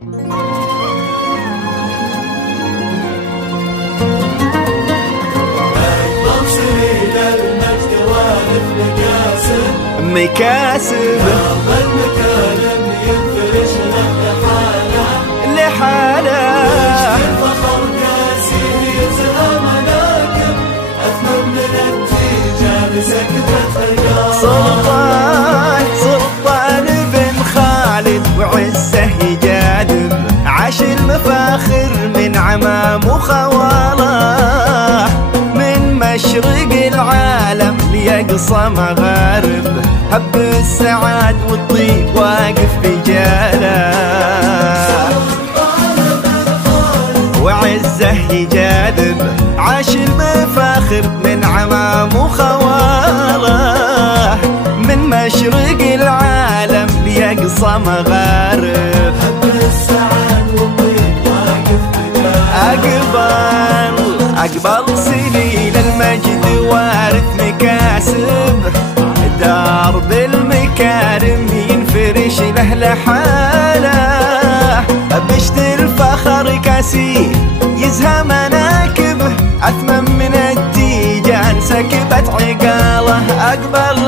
مكاسب المكارم ينفرش لحاله الفخر قاسي يزهى مناكب أثمن من التيجان سكبت سلطان بن خالد وعزه يجاذب عاش المفاخر من عمام وخواله من مشرق العالم ليقصى مغارب هب السعاد والطيب واقف بجاله وعزه يجاذب عاش المفاخر من عمام وخواله من مشرق العالم ليقصى مغارب هب السعاد والطيب واقف بجاله أقبل سليل المجد وارث مكاسب درب المكارم ينفرش له لحاله بشت الفخر كاسي يزهى مناكب أثمن من التيجان سكبت عقاله أقبل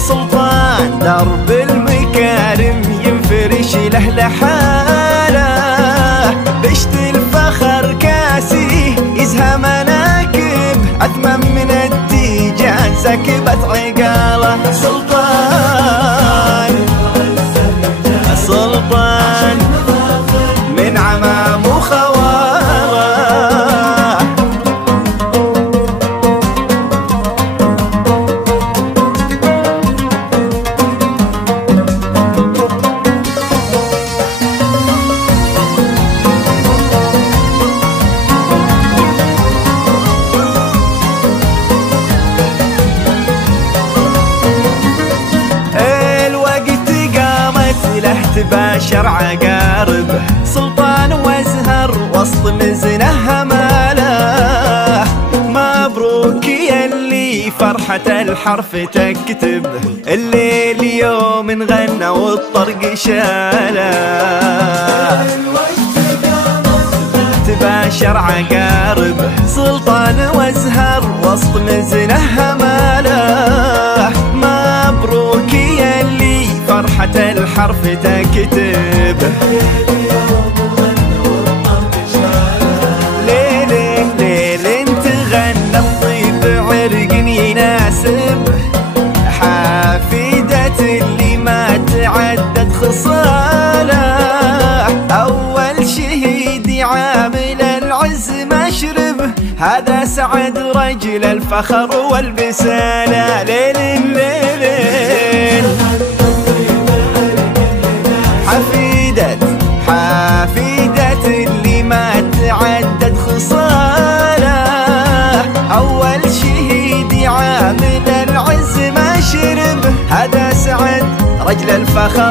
سلطان درب المكارم ينفرش له لحاله بشت الفخر كاسي يزهى مناكب أثمن من التيجان سكبت عقاله سلطان من عمام وخواله تباشر عقارب سلطان وازهر وسط مزنه هماله مبروك يلي فرحة الحرف تكتب الليل يوم غنى والطرق شاله تباشر عقارب سلطان وازهر وسط مزنه هماله مبروك يلي فرحة الحرف تكتب ليل تغنى الطيب عرق يناسب حافدة اللي ما تعدد خصاله أول شهيد عامل العز مشرب هذا سعد رجل الفخر والبسالة ليل حفيدة اللي ما تعدد خصاله أول شهيد عامل العز ما شرب هذا سعد رجل الفخر